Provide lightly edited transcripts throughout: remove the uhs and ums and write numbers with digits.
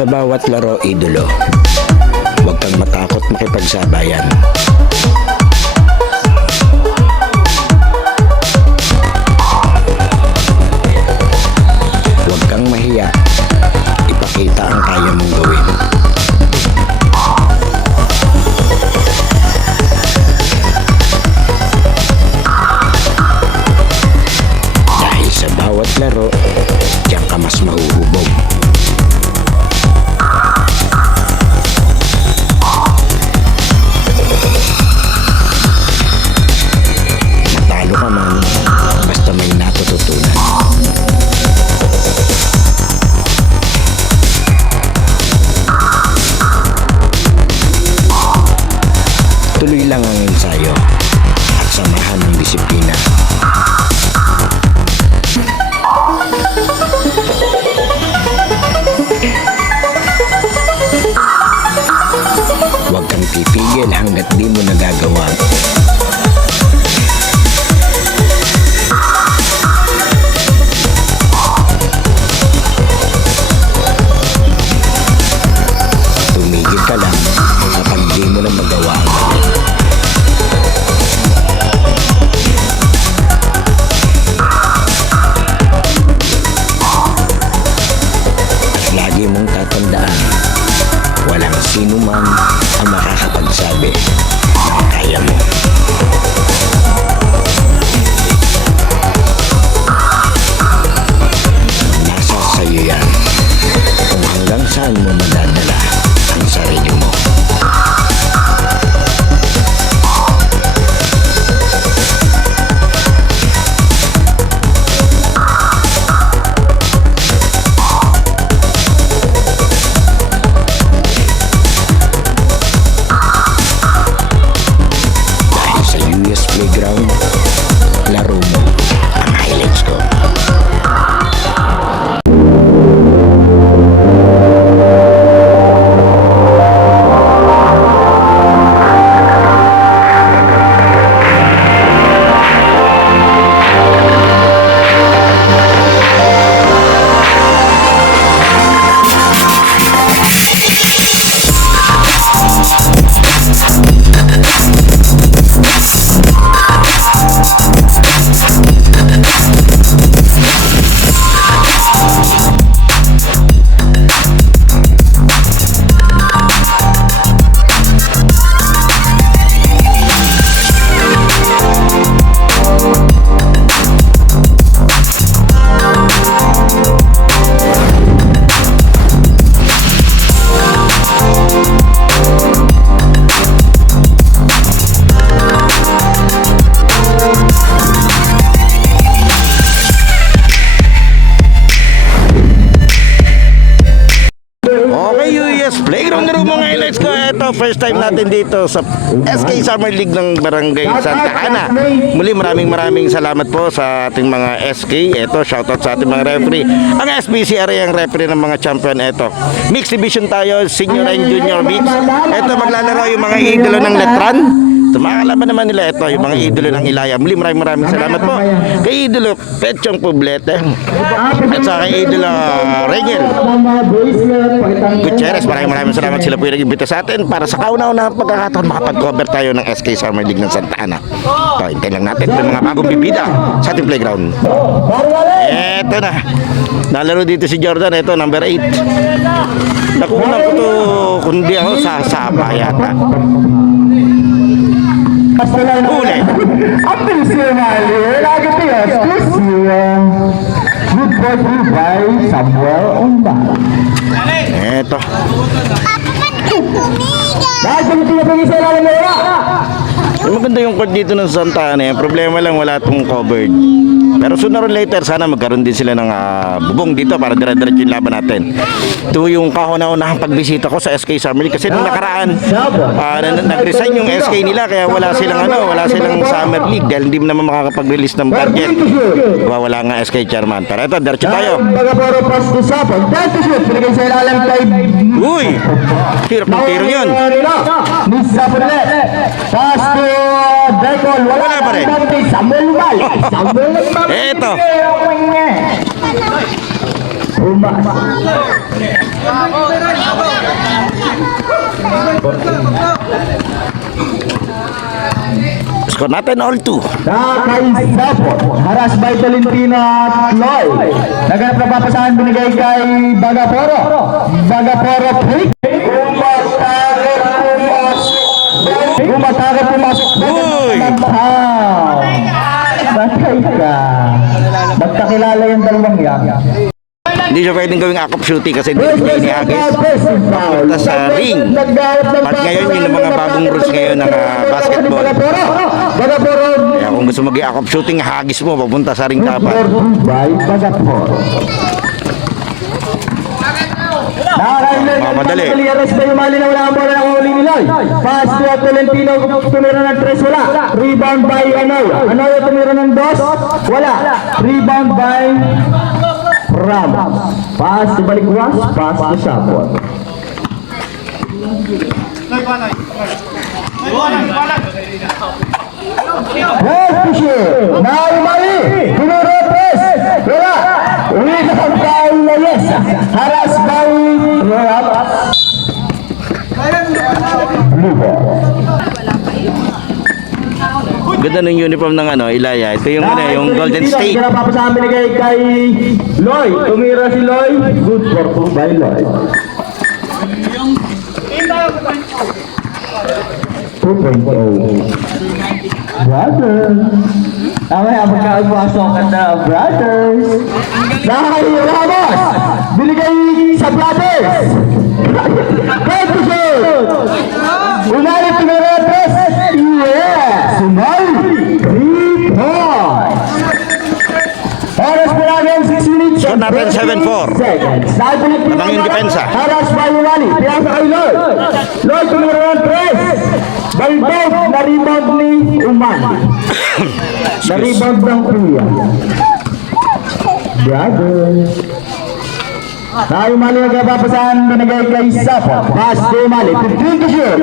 Sa bawat laro, idolo, huwag kang matakot makipagsabayan. Huwag kang mahiya, ipakita ang kaya mong gawin. Dahil sa bawat laro, diyan ka mas mahuhubog. Matalo ka man, basta may natututunan. Tuloy lang ang ensayo at samahan ng disiplina. Huwag kang pipigil hanggat di mo nagagawa. Tumigil ka lang kapag di mo na magawa ang gawin. At lagi mong tatandaan, walang sino man ang makakapagsabi na kaya mo. Nasa sayo yan kung hanggang saan mo madadala ang sarili mo. Dahil sa US Playground, laro mo ang highlights ko. Okay, US Playground na mga highlights ko. Ito, first time natin dito sa SK Summer League ng Barangay Santa Ana. Muli maraming salamat po sa ating mga SK. Ito, shoutout sa ating mga referee. Ang SBCR ang referee ng mga champion. Ito, mixed division tayo, senior and junior mix. Ito, maglalaro yung mga idolo ng Letran. Tumakalaban naman nila ito, yung mga idolo ng Ilaya. Muli maraming salamat po kay idolo Petchong Poblete at sa kay idolo Regel Gutierrez. Maraming salamat, sila po yung nag-imbita sa atin para sa kauna-una pagkakataon makapag-cover tayo ng SK Summer League ng Santa Ana. So, hintayin lang natin yung mga bagong bibida sa ating playground. Eto na, nalaro dito si Jordan. Ito, number 8. Nakuha ko to, kundi ako sa Sapa yata. Huli. Eto. Maganda yung court dito ng Santa Ana. Problema lang, wala itong covered. Pero sooner or later, sana magkaroon din sila ng bubong dito para dire-diretso yung laban natin. Ito yung kahuna-unahang pagbisita ko sa SK Summer League. Kasi nung nakaraan, nag-resign yung SK nila, kaya wala silang Summer League dahil hindi naman makakapag-release ng budget. Wala nga SK chairman. Pero ito, diretso tayo. Uy! Hirap ng tiro yun. Wala pa rin. Eto. Pumasok. Score natin all 2. Nakaisapot. Haras by Tolentino at Lloyd. Naganap na papasahan binigay kay Bagaporo. Bagaporo pick. Umatagat pumasok. Uy! Batay ka. Magkakilala yung dalawang yan. Hindi siya pwedeng gawing akop shooting kasi hindi niya inihagis. Papunta sa ring. At ngayon yun ang mga bagong rules ngayon ng basketball. Kaya kung gusto mag-akop shooting, hagis mo papunta sa ring dapat. Mamadali. Arrest ba yung mali na wala ang bola ng huli nila? Pass to Tolentino, tumira ng 3, wala. Rebound by Anoya. Anoya tumira ng 2, wala. Rebound by Ramos. Pass to Balikwas, pass to Sapon. Red Fisher, Naumali, Pinuro Press, wala. Rebound by Layes, Haras by Ramos. Ganda ng uniform ng Ilaya. Ito yung yung Golden State. Hindi na papasahan binigay kay Lloyd. Tumira si Lloyd. Good for 2 by Lloyd. 2.0. Brothers. Mamaya magkakagpasokan na brothers. Dahil Ramos. Binigay sa brothers. Thank you, sir. Unalit tumira press. Yes. Umali. 3 points. Oras pa namin 6 minutes. Score natin 7-4. Abang yung depensa. Haras by Umali. Pinasa kay Lloyd. Lloyd tumira ng press. Balbog na rebound ni Umali. Na rebound ng Kuya. Brothers. Tayo mali nagpapasahan binigay kay Sapon. Pass to Mali. 15 to shoot.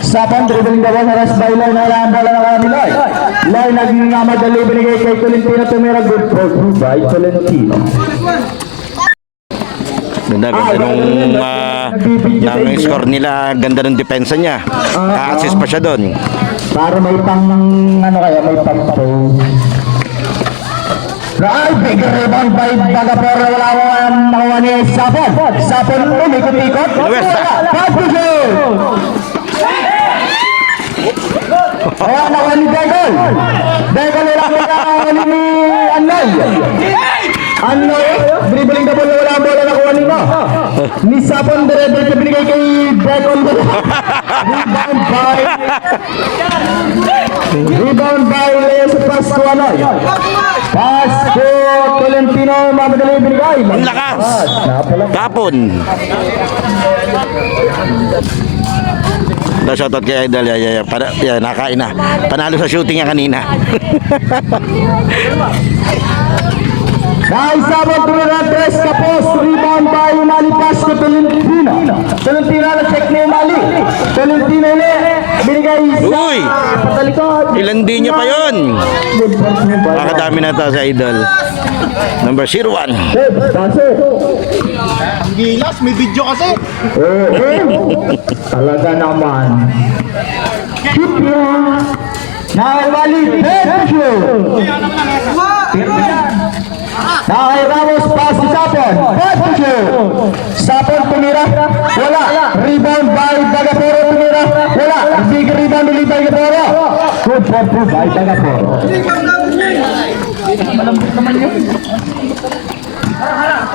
Sapon dribbling the ball. Haras by Lloyd. Wala ang bola ng ni Lloyd. Lloyd nagmamadali binigay kay Tolentino. Tumira good for 2 by Tolentino. Ganda ng score nila. Ganda ng depensa niya. Assist pa siya doon. Para may pang may pang Right, big rebound by Bagaporo. Wala ang nakuha ni Sapon. Sapon umikot-ikot. Pag-shoot! Kaya nakuha ni Degol. Degol wala ko nakuha ni Anoy. Anoy, dribbling the ball. Wala ang bola nakuha ni Mo. Ni Sapon, dire-dire binigay kay Degol. Rebound by Leo pass to Anoy. Pass to Tolentino, mamadali binigay. Ang lakas! Tapon! Shoutout kay Idol. Nakain na. Panalo sa shooting niya kanina. Guys, Sabon tumira 3 kapos. Rebound by Umali, pass to Tolentino. Tolentino na check ni Umali. Tolentino binigay Uy! patalikod. Ilan din niya pa yun? Makadami na to sa Idol. Number 01. Gilas, may video kasi. Talaga naman. Shoot yun. Nakawali, shoot. Nakay Ramos, pass si Sapon. Shoot. Sapon tumira. Wala. Rebound by Bagaporo tumira. Wala. Big rebound ulit Bagaporo. Good for 2 by Bagaporo. Malambot naman yun.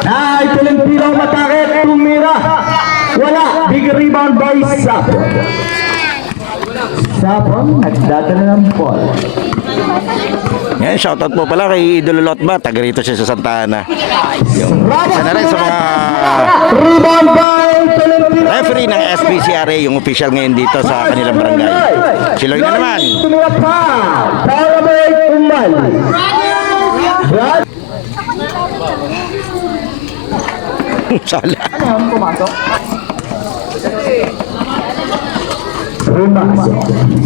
Ay, Tolentino matakit, tumira. Wala, big rebound by Sapon. Sapon, nagdadala ng ball. Yan, shoutout po pala kay Idol Lotba. Taga rito siya sa Santa Ana. Yung isa na rin sa mga Rebound by Tolentino. referee ng SPCRA, yung official ngayon dito sa kanilang barangay. Si Lloyd na naman. Tumira pa. Para may Umali. Sala. Pumasok.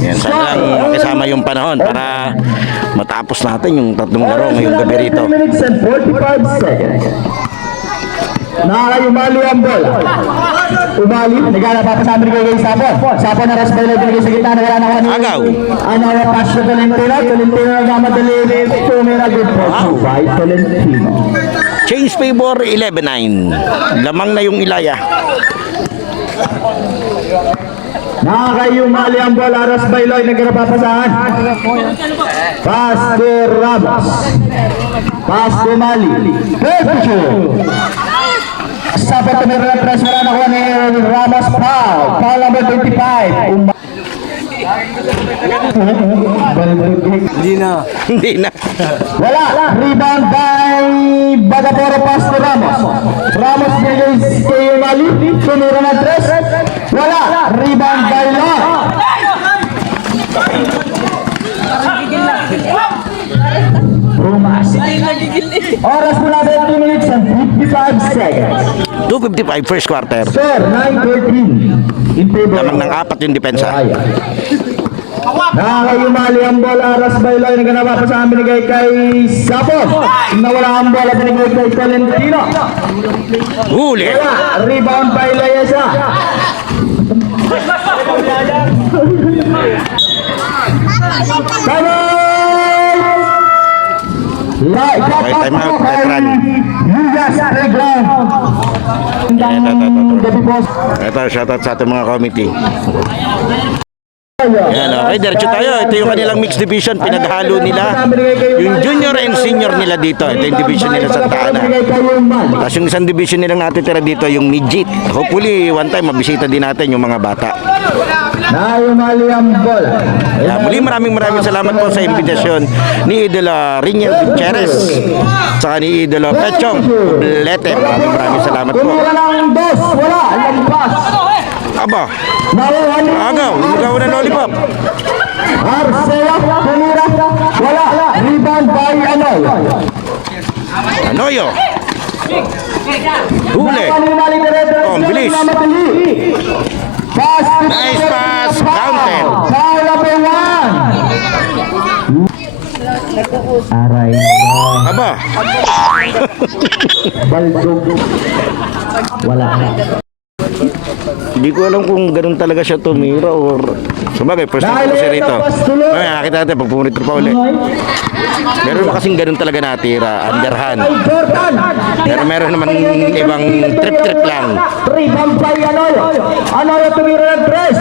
Yan, sana lang makisama yung panahon para matapos natin yung tatlong laro ngayong gabi rito. 3 minutes and 45 seconds. Nakakayumali ang bola. Umali. Nagana papasabi kay Sapon. Sapon na rasbay na binigay sa gitna. Wala na kanina. Agaw. Ano na pass na Tolentino. Tolentino nagmamadali. Tumira good for two by Tolentino. Change favor 11-9. Lamang na yung Ilaya. Nakakayumali ang bola. Rasbay Loy. Nagkarapapasahan. Pass to Ramos. Pass to Mali. Perfection. Sapot tumira na press. Wala nakuha ni Ramos. Foul. Foul number 25. Hindi na. Wala. Rebound by Bagaporo. Pass to Ramos. Ramos bigay kay Mali. Tumira na press. Wala. Rebound by Loy. Rumas. Oras mo natin 2 minutes and 55 seconds. 2:55 first quarter. Sir, 9-13 in favor. Lamang ng 4 yung depensa. Nakakayumali ang bola. Rasbay Loy. Naganawa pa sa amin binigay kay Sapon. Nawala ang bola. Binigay kay Tolentino. Huli. Wala. Rebound by Layesa. Okay, time out, veteran. Yes, playground. Ito, shoutout sa ating mga committee. Yan, okay, diretso tayo. Ito yung kanilang mixed division. Pinaghalo nila yung junior and senior nila dito. Ito yung division nila sa Santa Ana. Tapos yung isang division nilang natitira dito, yung midget. Hopefully, one time, mabisita din natin yung mga bata. Nayumali ang bola. Muli maraming salamat po sa imbitasyon ni Idolo Riniel Gutierrez saka ni Idolo Pechong Blete. Maraming salamat po. Tumira ng dos. Wala. Lampas. Aba, Nawawani. agaw, ikaw na lollipop. Arcea. Tumira. Wala. Rebound by Anoy. Anoyo. Huli. Nakakayumali dire-diretso. Oh, ang bilis. Pass. Nice pass, counted. Foul number 1. Aray. Aba, Baldog. Wala. hindi ko alam kung ganun talaga siya tumira or sabagay, first time ko siya rito. Ay, nakita natin, pag pumunit pa ulit. Meron ba kasing ganun talaga natira, underhand. Jordan. Pero meron naman ibang trip-trip lang. Rebound by Anoy. Anoy tumira ng press.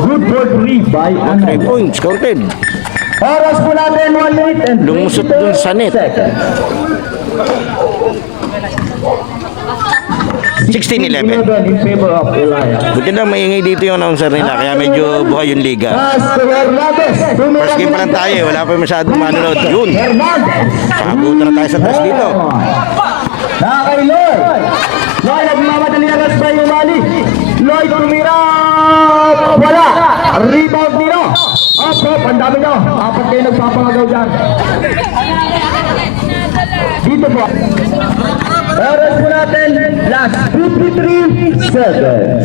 Good for 3 by 3 Anoy. points, counted. Oras po natin 1 minute and Lumusot dun sa net. 16-11. 11 in favor of Elia. Buti na maingay dito yung announcer nila, kaya medyo buhay yung liga. Pass to Hernandez. First game pa lang tayo, wala pa masyadong manonood. Yun, Hernandez. pakabutan na tayo sa test dito. Nakakay Loy. Loy nagmamadali na ras by Umali. Loy tumira. Wala. Rebound nila. Up, ang dami nyo. Apat kayo nagpapangagaw dyan. Dito po. Oras po natin. Last 53 seconds.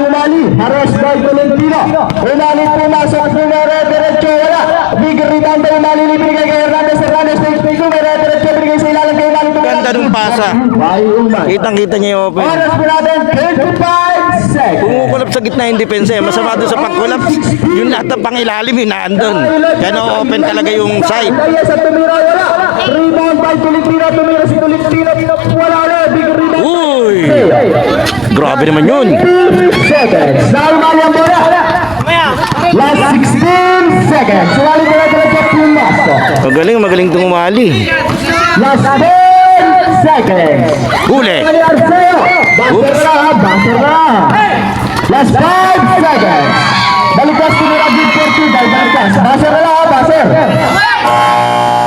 Umali. Haras by Tolentino. Umali pumasok. Tumira diretso. Wala. Big rebound by Umali. Libigay kay Hernandez. Hernandez. Tumira diretso. Bigay sa ilalim kay Umali. Ganda nung pasa. By Umali. Kitang-kita niya yung open. Oras po natin. 25 seconds. Kumukulap sa gitna yung depensa eh. Masama doon sa pagkulap. Yung lahat ng pangilalim, inaandun. Kaya na-open talaga yung side. Kaya sa tumira. Wala. Rebound by Tolentino. Tumira si Tolentino. Wala ulit. Big rebound. Uy! Grabe naman yun. 3 seconds. Umali ang bola. Last 16 seconds. Umali ko na diretso. Pumasok. Magaling itong umali. Last 10 seconds. Huli. Ali Arceo. Baser na. Last 5 seconds. Balikas tumira good for 2. Balikas. Baser na. Baser.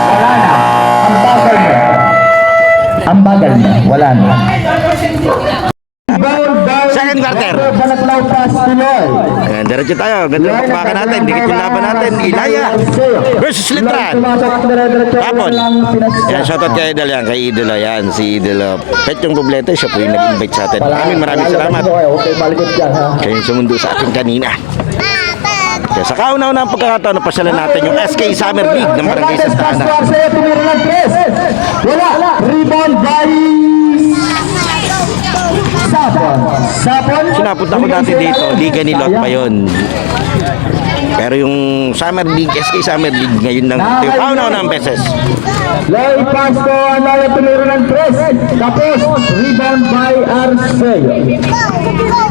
Wala na. Ang bagal niya. Ang bagal niya. Wala na. Second quarter. Banatlaw pass Pinoy. Ayan, diretso tayo. Ganda yung pakpakan natin. Dikit yung laban natin. Ilaya versus Litran. Tapon. Yan, shoutout kay Idol yan. Kay Idolo yan. Si Idolo Pechong Bublete. Siya po yung nag-invite sa atin. Maraming salamat. Okay, malikot dyan ha. Kayo yung sumundo sa akin kanina. Kaya sa kauna-una ang pagkakataon, napasyalan natin yung SK Summer League ng Barangay Santa Ana. Tumira ng press. Wala. Rebound by napunta ko dati dito, Liga ni Lot pa yun. Pero yung Summer League, SK Summer League, ngayon lang, ito yung kauna-unang beses. Lay pass to Anaya tumira ng 3. Tapos, rebound by Arceo.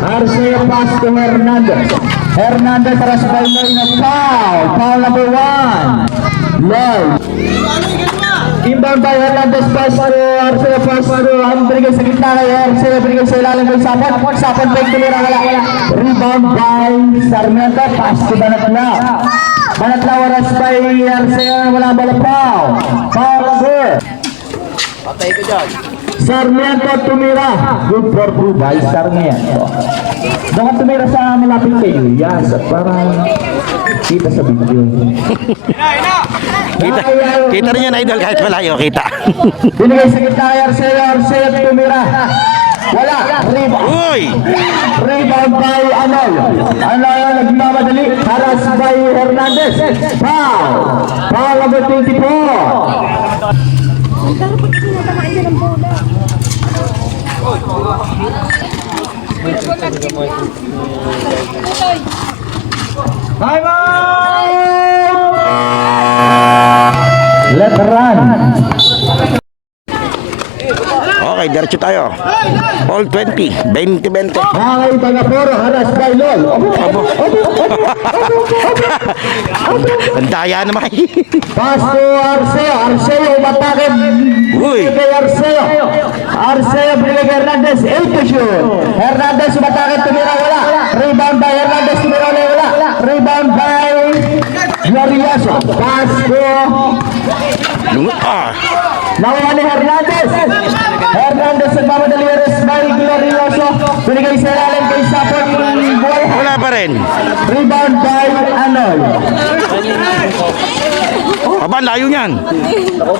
Arceo pass to Hernandez. Hernandez rush by Loy na foul. Foul number 1. Loy. Inbound by Hernandez pass to Arceo pass to Andriguez sa gitna kay Arceo. Andriguez sa ilalim kay Sapon. Sapon break tumira wala. Rebound by Sarmiento. Pass to Banatlaw. Banatlaw rush by Arceo. Wala bala foul. Foul number. Sarmiento tumira. Good for 2 by Sarmiento. Doon ka tumira sa malapit kayo. Yes, para kita sa video. Kita rin yan, idol, kahit malayo, kita. Binigay sa gitna kay Arceo. Arceo tumira. Wala. Rebound. Uy! Rebound by Anoyo. Anoyo nagmamadali. Haras by Hernandez. Foul. Foul number 24. Pero pag tinatamaan niya ng bola. Time out! Let's run. Okay, diretso tayo. All 20, 20-20. Nakay Tagaporo, haras by Lol. Ang daya naman. Pass to Arceo. Arceo umatakit. Uy! Kay Arceo. Arceo binigay kay Hernandez. 8 to shoot. Hernandez umatakit. Tumira wala. Rebound by Hernandez. Tumira wala. Rebound by Glorioso. Pass to nakuha ni Hernandez. Hernandez nagmamadali res by Glorioso. Binigay sa ilalim kay Sapon. Buhay. Wala pa rin. Rebound by Anoy. Aba, layo niyan.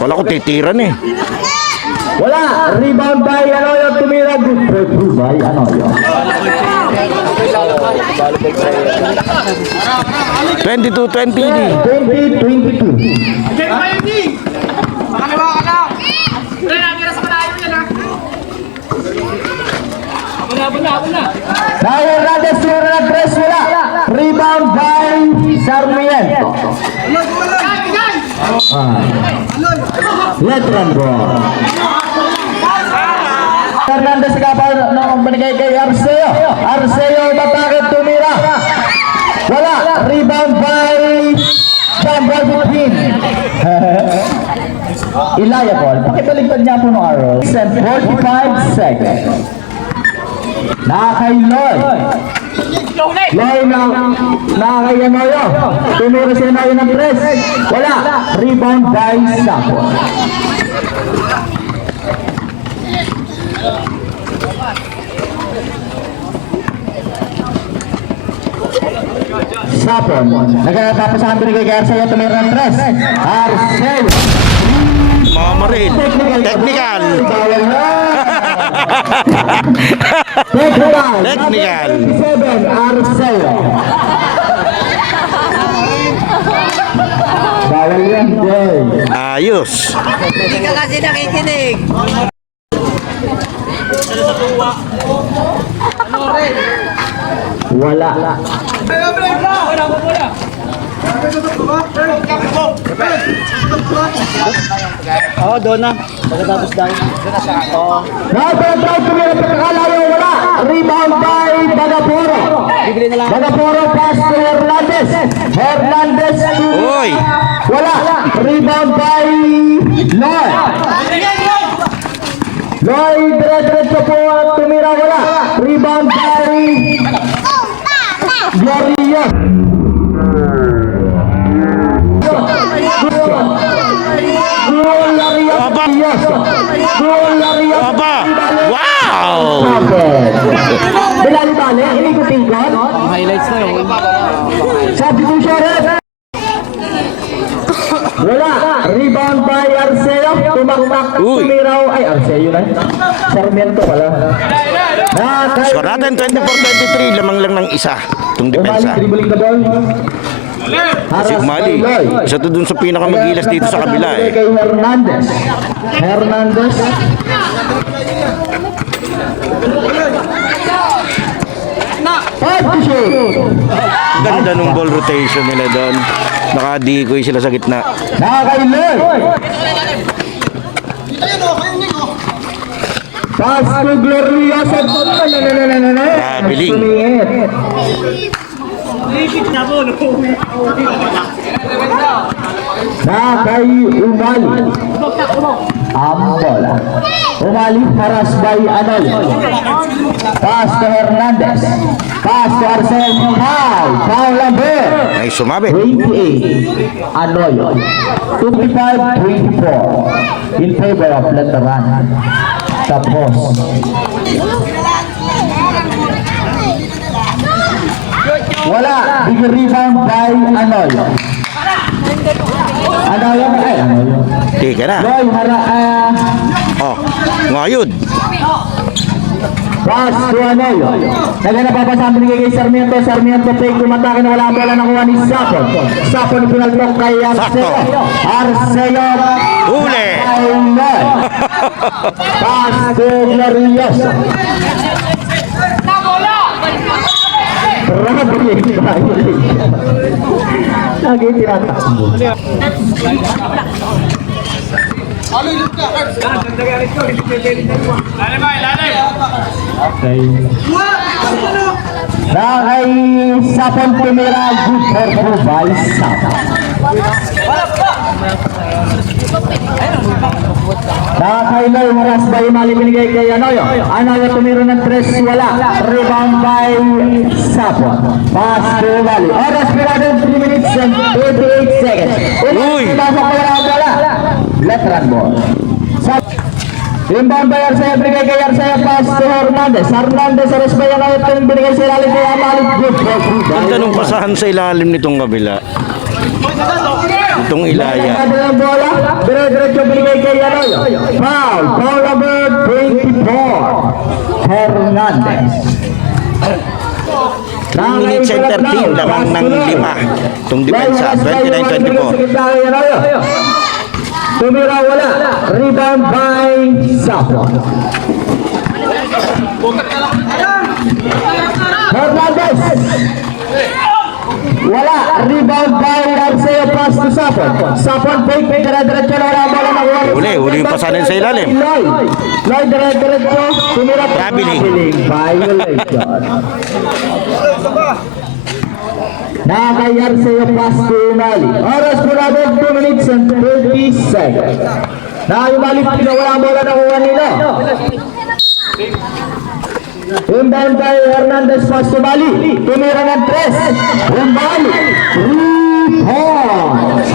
Wala ko titiran eh. Wala. Rebound by Anoyo. Tumira. Good for 2 by Anoyo. 22-20 di. 20-22. Now Hernandez tumira ng 3. Wala. Rebound by Sarmiento. Let run ball. Hernandez kapal ng binigay kay Arceo. Arceo matakit tumira. Wala. Rebound by Jambal Butin. Ilaya ball. Pakibaligtad niya po ng arrow. 45 seconds. Nakakay Loy. Loy nakakay Anoyo. Tumira si Anoyo ng 3. Wala. Rebound by Sapon. Sapon. Nagkatapos ang binigay kay Arceo. Tumira ng 3. Arceo. Mamarin. Technical. Bawal na. Technical. 27, Arceo. Bawal yan, Jay. Ayos. Hindi ka kasi nakikinig. Wala. Oo, doon na. Pagkatapos daw. Nakapag-try tumira pagkakalayo, wala. Rebound by Bagaporo. Bagaporo pass to Hernandez. Hernandez to... Uy! Wala. Rebound by Loy. Loy, dire-diretso po at tumira, wala. Rebound by Glorious. Aba! Aba! Wow! Bilali-bali, inikot-ikot. Highlights na yun. Substitution. Wala. Rebound by Arceo. Tumaktak. Uy. Tumiraw. Ay, Arceo na. Sarmiento pala. Score natin 24-23, lamang lang ng isa. Itong depensa. Dribbling the ball. Si Umali, isa to dun sa pinakamagilas dito sa kabila eh. Kay Hernandez. Hernandez. Safety shoot. Ganda nung ball rotation nila doon. Nakadikoy sila sa gitna. Nakakailan. Pass to Glorioso. Kabiling. Nakay Umali. Ambola. Umali paras by Anoy. Pass to Hernandez. Pass to Arcel. Foul number Ay sumabi. 28. Anoy. 25-24 in favor of Lantaran. Tapos. Wala. Big rebound by Anoy. Anoy. Tika na. Loy, Oh, ngayod. pass to Anoy. Naganap pa sa amin kay Sarmiento. Sarmiento fake kumatake na wala ang bola nakuha ni Sapon. Sapon pinaltok kay Arceo. Arceo. Huli. Anoy. Pass to Glorioso. Grabe yung lagi tinatakbo. Okay. Nakay Sapon tumira, good for by Sapon. Nakay Loy, maras by Mali binigay kay Anoyo. Anoyo tumira ng 3, wala. Rebound by Sapon. Pass to Mali. Oras pirado 3 minutes and 28 seconds. Uy! Pasok ko na ang bola. Left run ball. Inbound by Arceo, binigay kay Arceo, pass to Hernandez. Hernandez, aras by Anoyo, binigay sa ilalim kay Amali. Good for Ganda nung pasahan sa ilalim nitong kabila. Itong Ilaya. Ang bola, dire-diretso binigay kay Anoyo. Foul number 24. Hernandez. 3 minutes and 13, lamang ng 5. Itong depensa, 29-24. Tumira wala. Rebound by Sapon. Hernandez. Wala. Rebound by Arceo, pass to Sapon. Sapon fake, dire-diretso na wala ang bola nakuha. Huli yung pasahan sa ilalim. Lloyd, dire-diretso. Tumira Traveling. Violation. Nakay Arceo, pass to Umali. Oras po natin 2 minutes and 30 seconds. Nakay Umali, pinawala ang bola nakuha nila. Inbound by Hernandez, pass to Umali. Tumira ng 3. Umali. 3 points.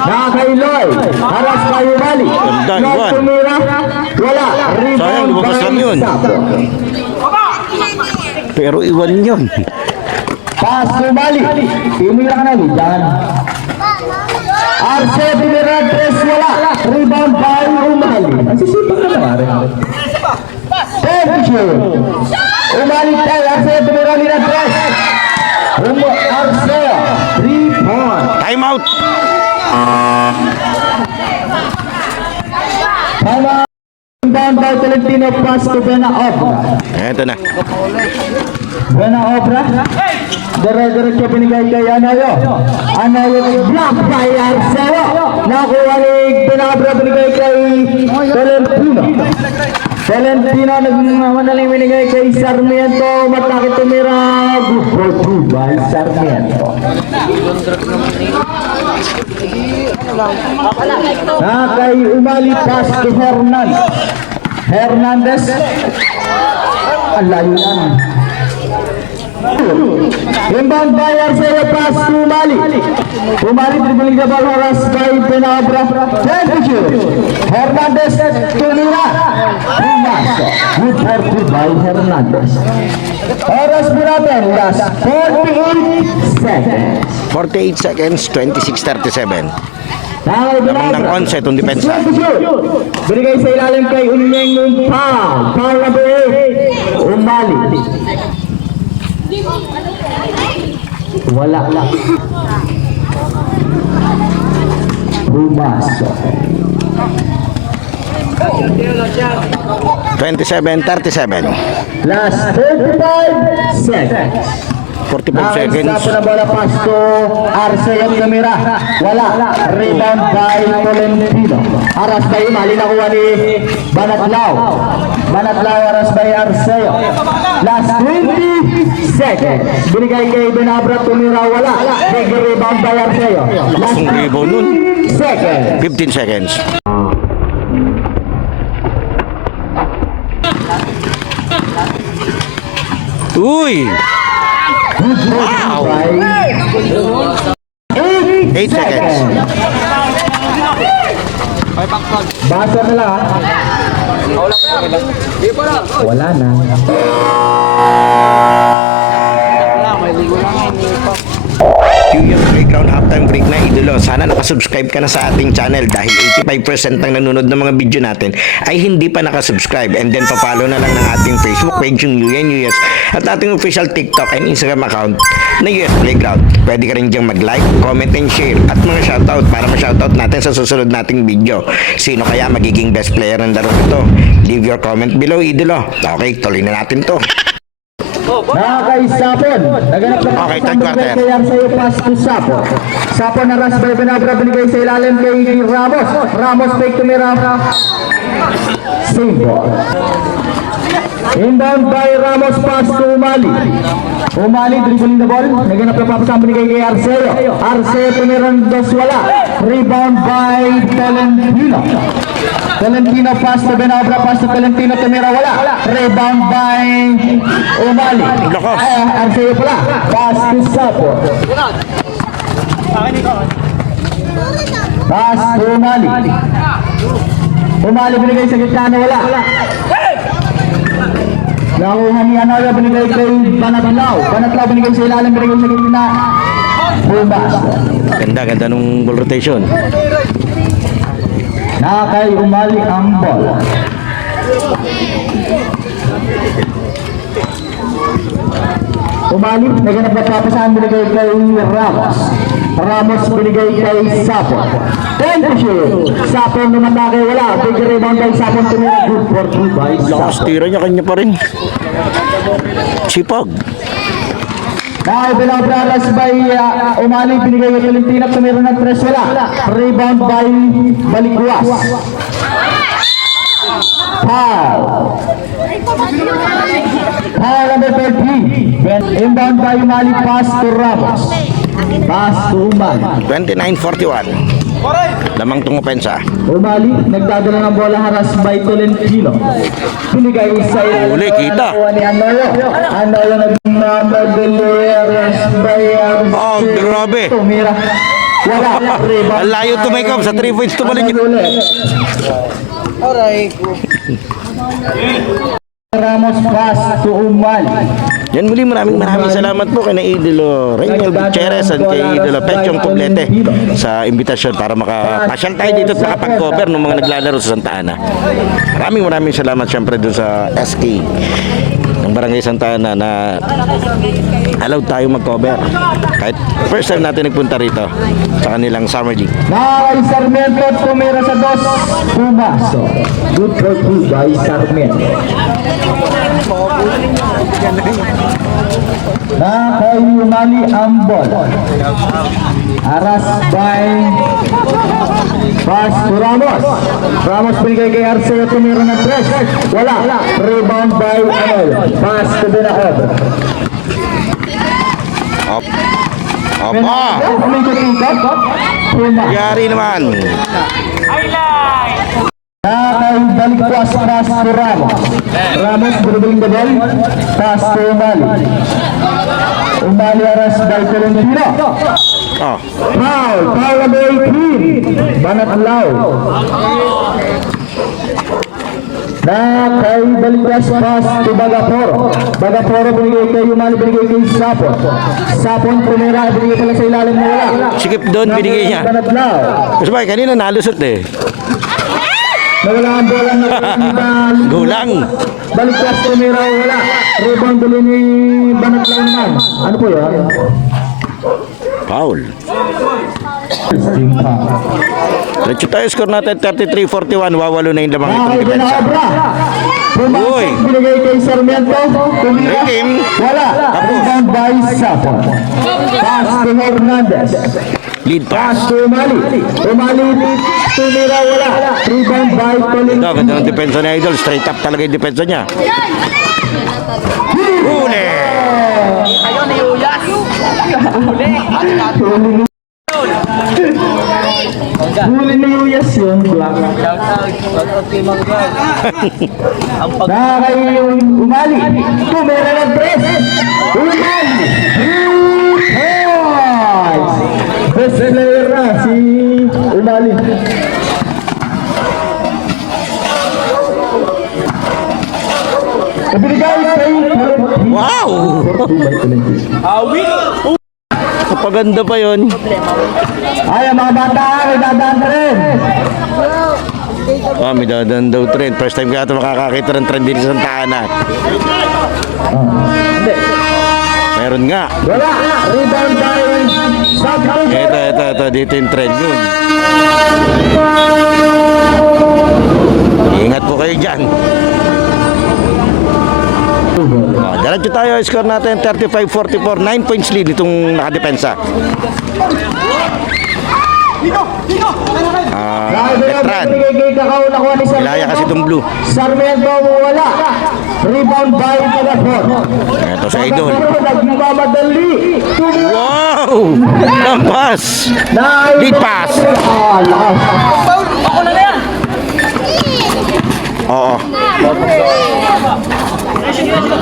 Nakay Lloyd. Haras kay Umali. Ganda, Lloyd Iwan. tumira. Wala. Sayang, Rebound lumabas lang by yun. Sapon. Pero iwan yun. Pass to Umali. Tumira ka na dyan. Arceo tumira 3, wala. Rebound by Umali. Nasisipa ka na rin. Thank you. Umali tayo. Arceo tumira nila 3. Arceo 3 points. Time out. Tama. Inbound by Tolentino, pass to Bena Obra. Eto na. Bena Obra. Dire-diretso binigay kay Anoyo. Anoyo block by Arceo. Nakuha ni Bena Obra, binigay kay Tolentino. Tolentino nagmamadaling binigay kay Sarmiento. Mataki tumira. Good for by Sarmiento. Nakay Umali, pass to Hernandez. Hernandez. Ang layo yan. Inbound by Arceo, pass to Umali. Umali dribbling the ball, harass by Penabra. Thank you. Hernandez tumira. Pumasok. Good for two by Hernandez. Oras po natin, last 48 seconds. 48 seconds, 26:37. Lamang ng 11 itong depensa. Binigay sa ilalim kay Unyeng yung foul. Foul number 8. Umali. Wala lang. Pumasok. 27-37. Last 45 seconds. 45 seconds. Sa na bola pass to Arceo Camera. Wala. Rebound by Tolentino. Aras by mali nakuha ni Banatlao. Banatlao aras by Arceo. Last 20 seconds. Binigay kay Benabra Tumira. Wala. Big rebound by Arceo. Last Ang rebound nun. 15 seconds. 15 seconds. Uy! Wow! 8 seconds. Basa na lang. Wala na. Yung Playground halftime break na idolo. Sana nakasubscribe ka na sa ating channel dahil 85% ng nanonood ng mga video natin ay hindi pa nakasubscribe. And then papalo na lang ng ating Facebook page yung UNUS at ating official TikTok and Instagram account na US Playground. Pwede ka rin diyang mag-like, comment and share at mga shoutout para ma-shoutout natin sa susunod nating video. Sino kaya magiging best player ng laro ito? Leave your comment below idolo. Okay, tuloy na natin to. Kay Sapon. Naganap na Okay, third quarter. Kaya sa'yo pass to Sapon. Sapon na ras by Benabra binigay sa ilalim kay Ramos. Ramos fake to Mira. Same ball. Inbound by Ramos pass to Umali. Umali dribbling the ball. Naganap na papasang binigay kay Arceo. Arceo tumirang dos wala. Rebound by Tolentino. Tolentino pass to Benabra, pass to Tolentino, tumira wala. Rebound by Umali. Lakas. Arceo pala. Pass to Sapo. Pass to Umali. Umali binigay sa gitna na wala. Nakuha ni Anoya binigay kay Banatlao. Banatlao binigay sa ilalim, binigay sa gitna. Pumas. Ganda nung ball rotation. Kay Umali ang ball. Umali, naganap na papasahan binigay kay Ramos. Ramos binigay kay Sapon. Thank you. Sapon lumatake wala. Big rebound kay Sapon tumira. Good for two by Lakas Sapon. tira niya, kanya pa rin. Sipag. Binabraras by Umali, binigay kay Tolentino, tumira ng tres wala. Rebound by Balikuas. Foul. Foul number 13. Inbound by Umali, pass to Ramos. Pass to Umali. 29-41. Lamang tong opensa. Umali, nagdadala ng bola, haras by Tolentino. Binigay sa Uli, kita. ni Anoyo. Anoyo nag-number by Oh, grabe. Tumira. Wala. Rebound. Ang layo tumikap. Sa 3 points tumalin yun. Ramos pass to Umali. Yan muli, maraming salamat po kay na Idolo Reynel Gutierrez at kay Idolo Pechong Poblete sa imbitasyon para makapasyal tayo dito at makapag-cover ng mga naglalaro sa Santa Ana. Maraming salamat syempre dun sa SK ng Barangay Santa Ana na allowed tayo mag-cover. Kahit first time natin nagpunta rito sa kanilang Summer League. Kay Sarmiento, tumira sa dos. Pumaso. Good for two by Sarmiento. Kay Umali ang ball. Aras by pass to Ramos. Ramos binigay kay Arceo, tumira ng tres. Wala. Rebound by Anoy. Pass to Benahod. Op. Opa! Yari naman. Kay Balikuas pass to Ramos. Ramos dribbling the ball. Pass to Umali. Umali aras by Tolentino. Oh. Foul number 18. Banatlao. Kay Balikuas pass to Bagaporo. Bagaporo binigay kay Umali, binigay kay Sapon. Sapon primera, binigay pala sa ilalim na wala. Sikip doon, binigay niya. Banatlao. Kasi ba, kanina nalusot eh. Nawala ang bola na Gulang. Balikuas primera, wala. Rebound dali ni Banatlao naman. Ano po yun? Foul. Team foul. Let's tayo score natin 33-41. Wawalo na yung lamang itong Nakaiba na depensa. obra. Uy. Pumasok, binigay kay Sarmiento. Tumira. Rikim. Wala. Rebound by Sapon. Pass to Hernandez. Lead pass. Pass to Umali. Umali, tumira, wala. Rebound by Tolin. Ito, ganda ng depensa ni Idol. Straight up talaga yung depensa niya. Huli! Huli ni Uyas yun. Black. Nakakay Umali. Tumira ng press. Umali. Points. Best player na si Umali. Kabinigay kay Wow! Napaganda pa yun. Ay, mga bata, may dadaan na rin. May dadaan daw trend. First time kaya ito makakakita ng trend dito sa Santa Ana. Meron nga. Wala. Rebound by Sabon. Ito. Dito yung trend yun. Ingat po kayo dyan. Diretso tayo. Score natin 35-44. 9 points lead itong nakadepensa. Betran. Ilaya kasi itong blue. Sarmiento wala. Rebound by Tagapon. Ito sa Idol. Nagmamadali. Wow! Lampas! Lead pass! Oo.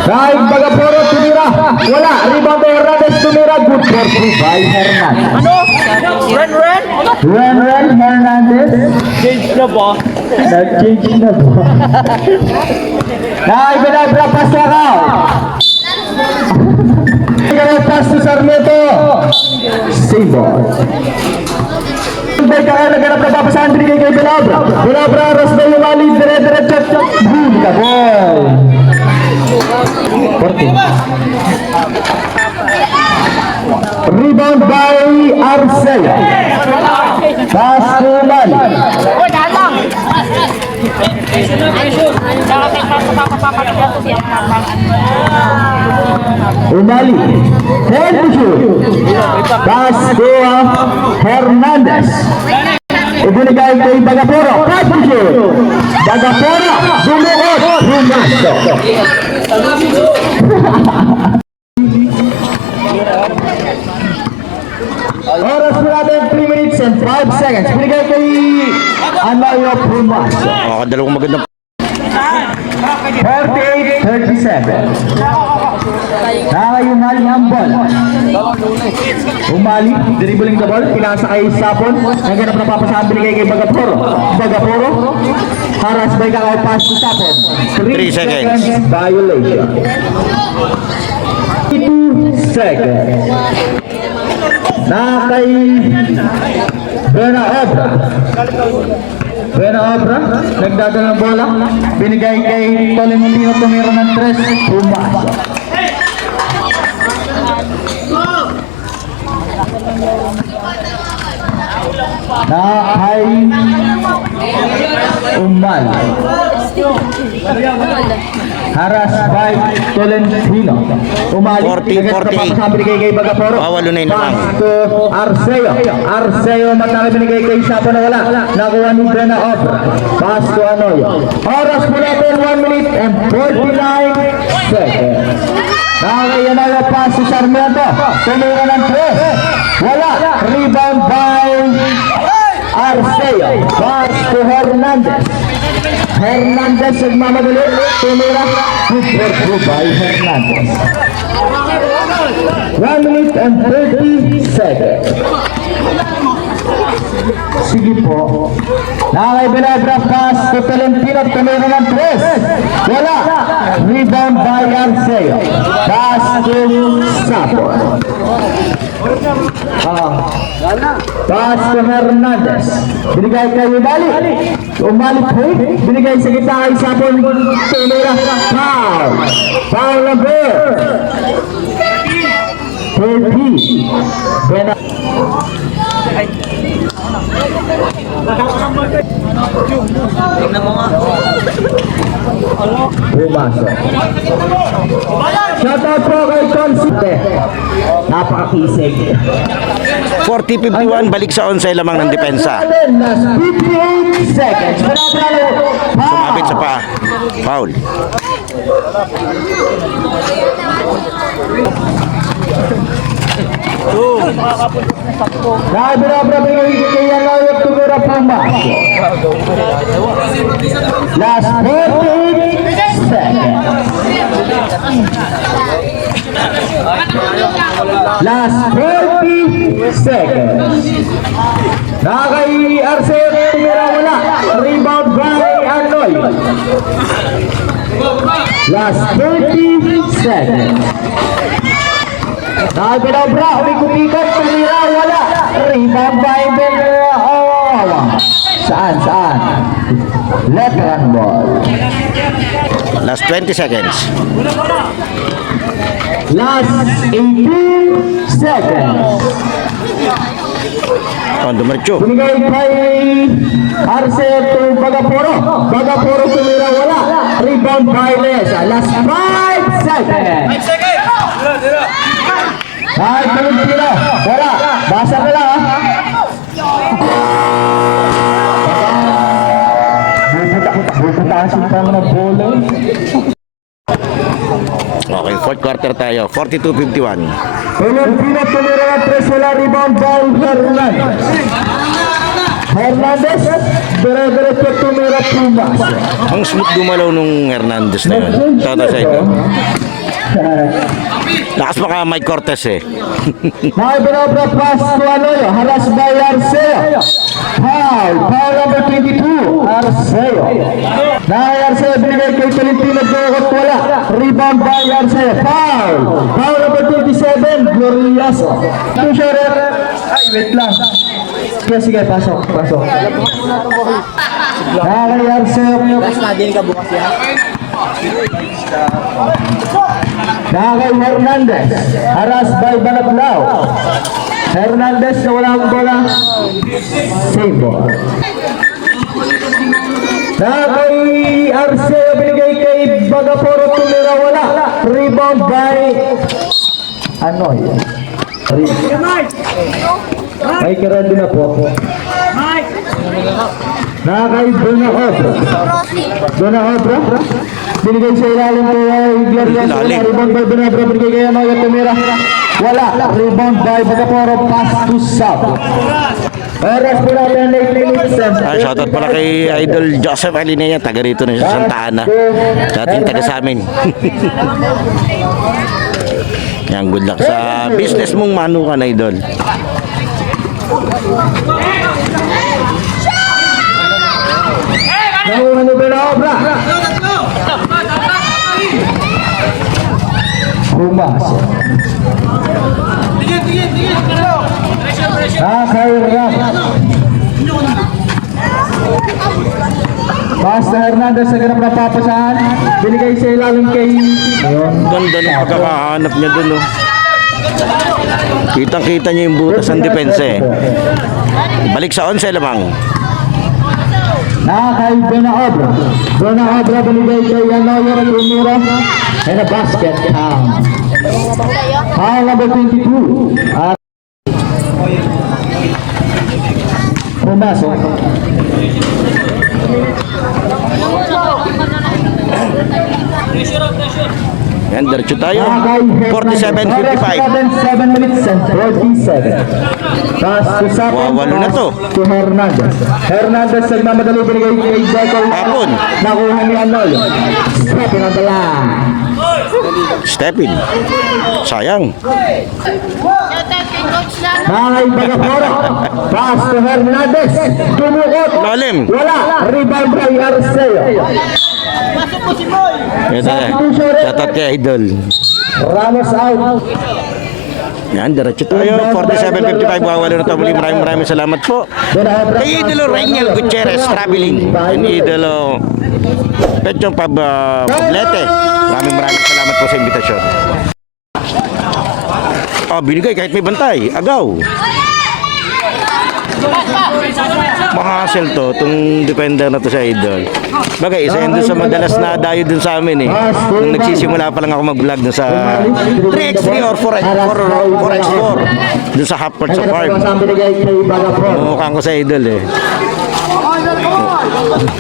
Kahit Bagaporo tumira. Wala. Rebound by Hernandez tumira. Good for two by Hernandez. Ren Hernandez. Change na ba? Nag-change na ba? Nakaibalabra pa sa kao. Pass to Sarmiento. Sibon. Hindi ka kaya naganap na papasahan binigay kay Bilabra. Bilabra, aras na yung mali. Dire-diretso. Huli ka, boy. 14. Rebound by Arceo. Pass to Mali. Umali. Head to shoot. Pass to Hernandez. Ibinigay kay Bagaporo. Pass to shoot. Bagaporo. Bumuot. Bumasok. Oras po natin 3 minutes and 5 seconds. Binigay kay Anayo Pumasok. Dalawang magandang 48-37. Nakayumali ang bola. Umali, dribbling the ball, pinasa kay Sapon. Naganap na papasahan binigay kay Bagaporo. Bagaporo, haras by kakao pass to Sapon. 3 seconds. Violation. 2 seconds. Nakay Buena Obra. Buena Obra, nagdadala ng bola, binigay kay Tolentino, tumira ng 3, pumasok. Nakay Umal. Haras by Tolentino. Umali. 14-48. Binigay kay Bagaporo. Wawalo na yung lamang. Pass to Arceo. Arceo matang binigay kay Sapo na wala. Nakuha ni Buena Obra. Pass to Anoyo. Oras po natin 1 minute and 49 seconds. Nakakaya na yung pass to Sarmiento. Tumira ng 3. Wala. Rebound by Arceo. Pass to Hernandez. Hernandez nagmamadali. Tumira. Good for by Hernandez. 1 minute and 30 seconds. Sige po. Nakakaibalabra pass to Tolentino. Tumira ng 3. Wala. Rebound by Arceo. Pass to Sapo. Pass to Hernandez. Binigay kay Umali. Umali point. Binigay sa kita kay Sapo. Tumira. Foul. Foul number 30. Buena. Pumasok. Shoutout po kay Consite. Napakakisig. 40-51, balik sa 11 lamang ng depensa. Last 58 seconds. Sumabit sa paa. Foul. Nakabira-bira kaya Noyo tumira pumasok. Last 48 seconds. Last 40 seconds. Nakakay Arceo tumira wala. Rebound by Anoy. Last 30 seconds. Nakabira-bira, umikupikan, tumira wala. Rebound by Belawa. Saan? Left hand ball. Last 20 seconds. Last 18 seconds. Oh, dumiretso. Binigay kay Arceo to Bagaporo. Bagaporo tumira wala. Rebound by Lesa. Last 5 seconds. 5 seconds. Ay, tira. Wala. Basa ka lang, ha? Butatasin pa mo na bolo. Okay, fourth quarter tayo. 42-51. Pilipino tumira na tres wala. Rebound by Hernandez. Hernandez, dire-diretso tumira Pumas. Ang smooth gumalaw nung Hernandez na yun. Toto sa ito. Lakas baka Mike Cortez eh. May binobra pass to Anoyo. Haras by Arceo. Foul number 22. Arceo. Dahil Arceo binigay kay Pilipino Dukot wala. Rebound by Arceo. Foul number 27. Glorioso. Tusher. Ay, wait lang. Sige, pasok. Dahil Arceo. Nadin ka bukas yan. Dahil Hernandez. Haras by Banatlao. Hernandez na walang bola. Save ball. Dahil Arceo binigay kay Bagaporo tumira wala. Rebound by Anoy. May karandi na po. Nakakay Dona Obra. Binigay sa ilalim kay Glorioso. Lalim. Rebound by Dona Obra. Binigay kay Anoy at tumira. Wala. Rebound by Bagaporo. Pass to Sab. Oras po natin 8 minutes. Ay, shoutout pala kay Idol Joseph Alinea. Taga rito na siya sa Santa Ana. Dating taga sa amin. Yan, good luck sa business mong manukan, Idol. Nakuha ni Dona Obra. Pumasok. Nakahirap. Basta Hernandez sa ganap na papasahan. Binigay sa ilalim kay... Ganda ng pagkakahanap niya dun, oh. Kitang-kita niya yung butas ng depensa eh. Balik sa 11 lamang. Nakakay Dona Obra. Dona Obra binigay kay Anoyo at Umira. And a basket count. Foul number 22. At pumasok. Yan, diretso tayo. Nakakay 47-55. 7 minutes and 47. Pass to Sapon. Wawalo na to. To Hernandez. Hernandez nagmamadali binigay kay Deco. Tapon. Nakuha ni Anoyo. Stepping on the line. Step in. Sayang. Nakakay Bagaporo. Pass to Hernandez. Tumukot. Lalim. Wala. Rebound by Arceo. Ito na. Shoutout kay Idol. Ramos out. Yan, diretso tayo. 47-55. Wawalo na tayo muli. Maraming salamat po. Kay Idolo Reniel Gutierrez Traveling. And Idolo Pechong Pablete. Maraming salamat po sa imbitasyon. Oh, binigay kahit may bantay. Agaw. Mahasel to, itong defender na to sa Idol. Bagay, isa yun dun sa madalas na dayo dun sa amin eh. Nung nagsisimula pa lang ako mag-vlog dun sa 3x3 or 4x4. Dun sa half court sa farm. Ang binigay kay Bagapor. Mumukhang ko sa Idol eh.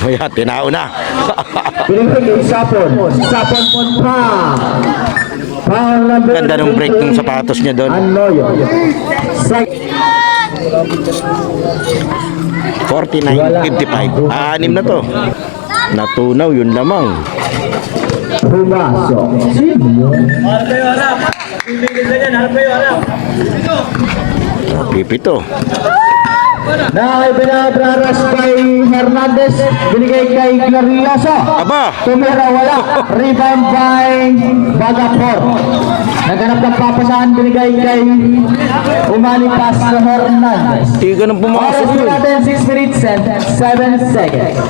Kaya, tinao na. Binigay kay Sapon. Sapon pa. Foul number Ganda ng break ng sapatos niya doon. Anoyo. 49-55. Anim na to. Natunaw, yun lamang. Pumasok. Sino? Pipito. Nakibinabraras kay Hernandez. Binigay kay Glorioso. Aba! Tumira wala. Rebound by Bagapor. Naganap ng papasahan. Binigay kay Umali pass to Hernandez. Di ka nang pumasok Oras yun. natin 6 minutes and 7 seconds.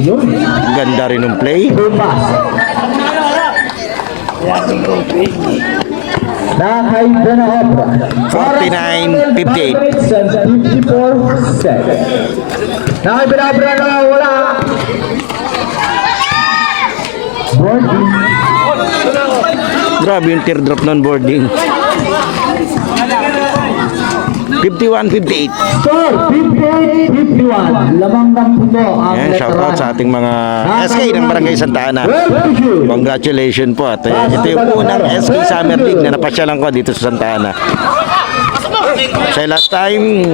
Yun. Ganda rin ng play. Pumasok. Nakay Benaobra. 49-58. 54 seconds. Nakay Benaobra na wala. Boarding. Grabe yung teardrop non boarding. 51-58. Score 58-51. Lamang ng puto ang Yan, shoutout sa ating mga SK ng Barangay Santa Ana. Congratulations po. At ito yung unang SK Summer League na napasyalan ko dito sa Santa Ana. Sa last time,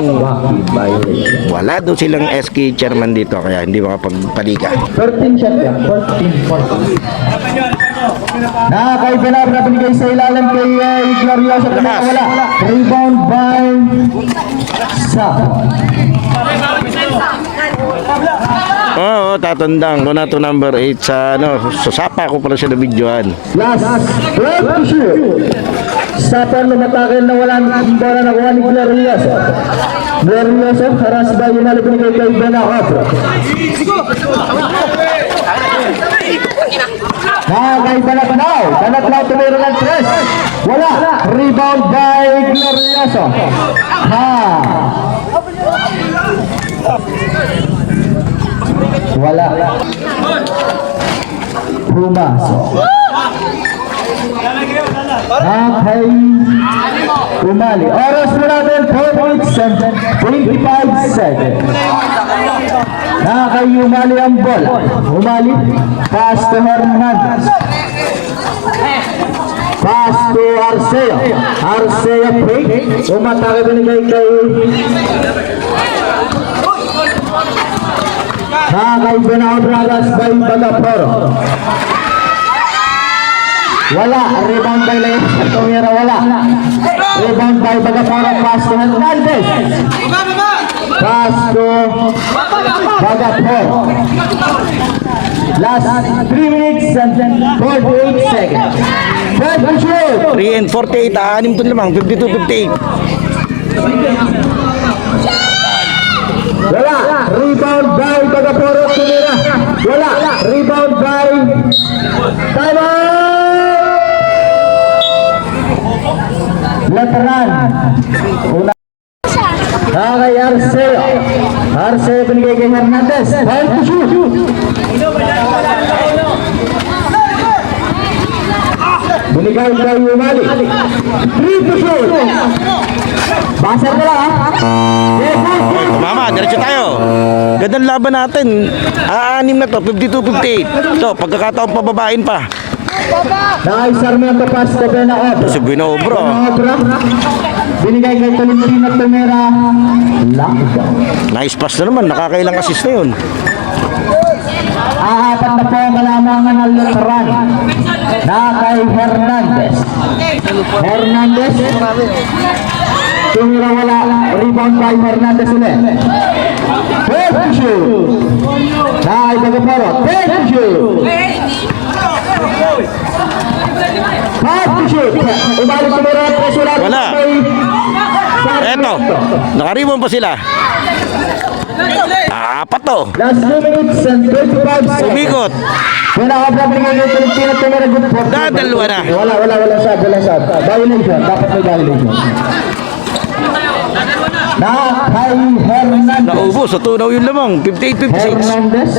wala daw silang SK chairman dito kaya hindi makapagpaliga. 13 shot yan. 14. Nakakay Benaobra binigay sa ilalim kay Glorioso. Lakas. Wala. Rebound by Sapon. Oo, tatandang ko na to number 8 sa susapa ko pala siya na videoan. Last 12 to shoot. Sapon lumatakil na wala ng bola na kuha ni Glorioso. Glorioso haras by Umali binigay kay Benaobra. Nakakay Banatnaw. Banatnaw tumira ng 3. Wala. Rebound by Glorioso. Wala. Pumasok. Nakay Umali. Oras mo natin 4 minutes and 25 seconds. Nakay Umali ang bola. Umali. Pass to Hernandez. Pass to Arceo. Arceo break. Umatake binigay kay Nakay Benaobragas by Bagapor. Wala. Rebound by Leyes. Tumira wala. Rebound by Bagapor. Pass to Hernandez. Pass to Bagapor. Last 3 minutes and 48 seconds. First to shoot. 3 and 48, anim to lamang, 52-58. Wala. Rebound by Bagapor. Tumira. Wala. Rebound by Taiwan. Veteran. Una. Kay Arceo. Arceo binigay kay Hernandez. Time to shoot. Binigay kay Umali. 3 to shoot. Basar ka lang ha. Mama, diretso tayo. Gandang laban natin. Anim na to, 52-58. So, pagkakataon pababain pa. Nakay Sarmiento pass to Benaobra. Si Binobro. Benaobra. Binigay kay Tolentino Tumera. Lockdown. Nice pass na naman, nakakailang assist na yun. Apat na po ang kalamangan ng Lutran. Nakay Hernandez. Hernandez. Tumira wala. Rebound by Hernandez ulit. First to shoot. Nakay Bagaporo. First to shoot. First to shoot. Ibalik tumira. Presulat. Wala. Eto, nakaribon pa sila. Apat to. Last 2 minutes and 25 seconds. Umikot. Benaobra binigay kay Tolentino Tumera. Good for Dalawa na. Wala sa. Violation. Dapat may violation. na kay Hernandez. Naubo sa tunaw yung lamang. 58-56. Hernandez,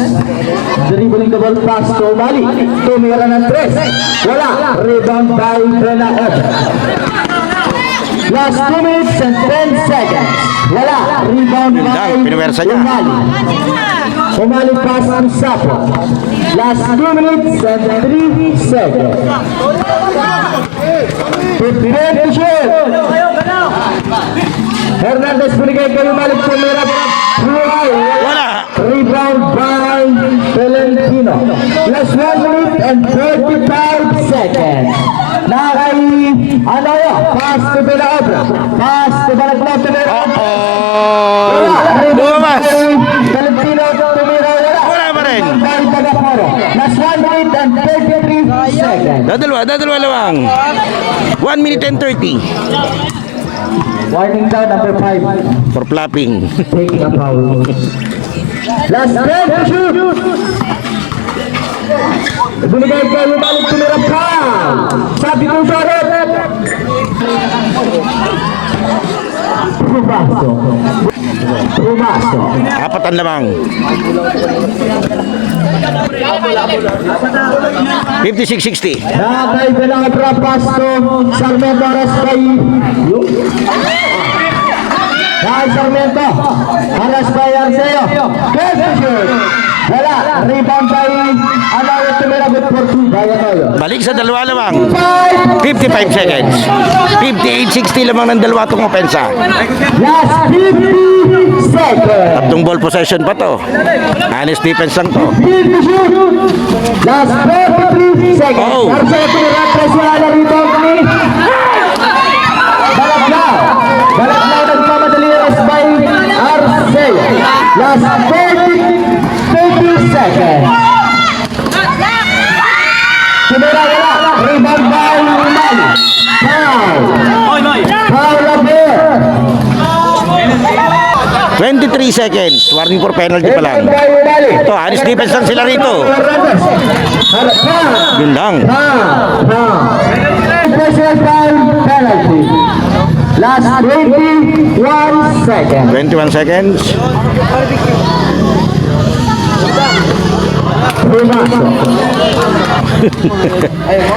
dribbling the ball pass to Mali. Tumira ng 3. Wala. Rebound by Brena Ed. Last 2 minutes and 10 seconds. Wala. Rebound Yun by lang, pinuwersa niya. Umali. Umali pass to Sapo. Last 2 minutes and 3 seconds. 15 to shoot. Hernandez binigay kay Umali. Tumira. Wala. Rebound by Valentino. Last 1 minute and 35 seconds. Nakay, ano yun? Pass to Belaobra. Pass to Balagmao to Belaobra. Oh! Lumabas. Valentino tumira. Wala pa rin. By Tagaporo. Last 1 minute and 33 seconds. Dadalwa lamang. 1 minute and 30 Warning down number 5. for flapping. Taking a foul. Last 10 to shoot. Binigay kay Umali tumira pa. Sabi ko sa red. Rubaso. Apatan lamang. 56-60. Nakay Belaobra pass to Sarmiento Aras kay Sarmiento Aras kay Arceo. Good shoot. Wala. Rebound by Anayo tumira good for 2 by Anayo. Balik sa dalawa lamang. 55 seconds. 58-60 lamang ng dalawa itong opensa. Last 50 seconds. Tatlong ball possession pa to. Honest defense lang to. 50 shoot. Last 43 seconds. Oh. Arceo tumira presya na rebound ni Balagmao. Balagmao nagmamadali as by Arceo. Last 30 seconds. Tumira wala. Rebound by Umali. Foul. Foul of here. 23 seconds. Warning for penalty pa lang. Rebound by Umali. Ito, honest defense lang sila rito. Hernandez. Yun lang. Special time penalty. Last 21 seconds. 21 seconds. Rubaso.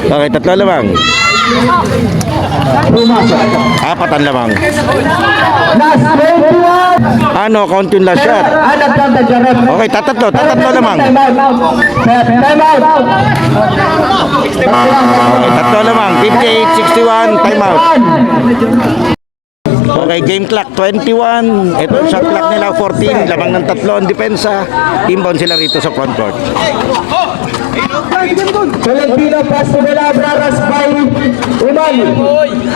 Okay, tatlo lamang. Rubaso. Apatan lamang. Last 21. Ano, count yung last shot. Advantage the ref. Okay, tatatlo lamang. Time out. Time out. Okay, tatlo lamang. 58-61, time out. Okay, game clock 21. Ito shot clock nila 14. Lamang ng tatlo ang depensa. Inbound sila rito sa front court. Valentino pass to Belaobra Aras by Umali.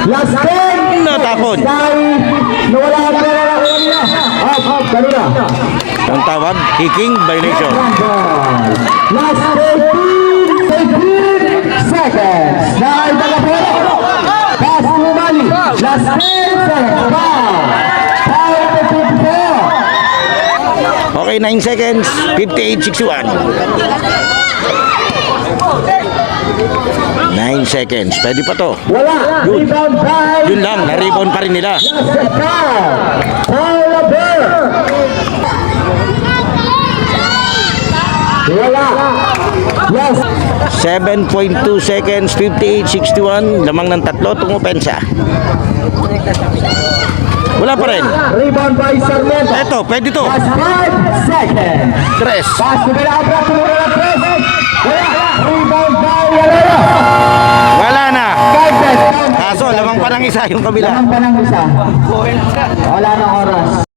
Last 10. Natapon. Nawala ang bola ng kanina. Up, kanina. Ang tawag, kicking violation. Last 18 seconds. Nakay Tagaporo. Pass to Umali. Last 10 seconds. Foul to 54. Okay, 9 seconds. 58-61. 9 seconds. Pwede pa to. Wala. Rebound by. Yun lang, na-rebound pa rin nila. Foul of there. Wala. Yes. 7.2 seconds, 58-61. Lamang ng tatlo, tumupensa. Wala pa rin. Rebound by Sarmiento. Eto, pwede to. Last 5 seconds. Tres. Pass to Belaobra. Tumura na press. Wala. Rebound by Valera. Wala na. Kaso, Kaso, lamang pa ng isa yung kabila. lamang pa ng isa. Wala na oras.